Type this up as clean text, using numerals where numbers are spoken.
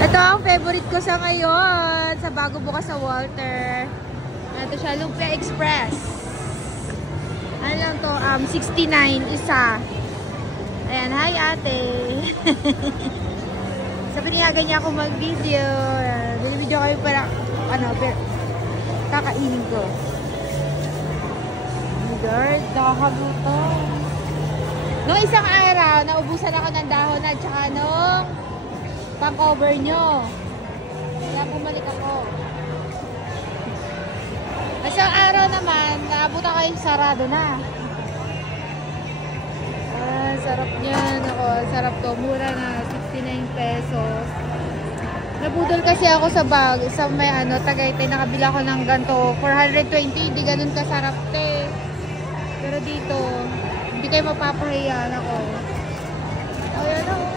Ito ang favorite ko sa ngayon. Sa bago bukas sa Walter. Ito siya, Lumpia Express. Ano lang to? 69 isa. Ayan, hi ate. Sabi niya ganyan ako mag-video. Video kayo para, kakainin ko. Oh my God, nakakagutom. Noong isang araw, naubusan ako ng dahon at saka nung pang-cover nyo. Kaya bumalik ako. Isang araw naman, naabot ako yung sarado na. Sarap niyan. Ako, sarap to. Mura na. 69 pesos. Nabudol kasi ako sa bag. Sa may Tagaytay. Nakabila ko ng ganito. 420. Hindi ganun kasarap te. Pero dito, hindi kayo mapapahiyan ako. Ayan ako.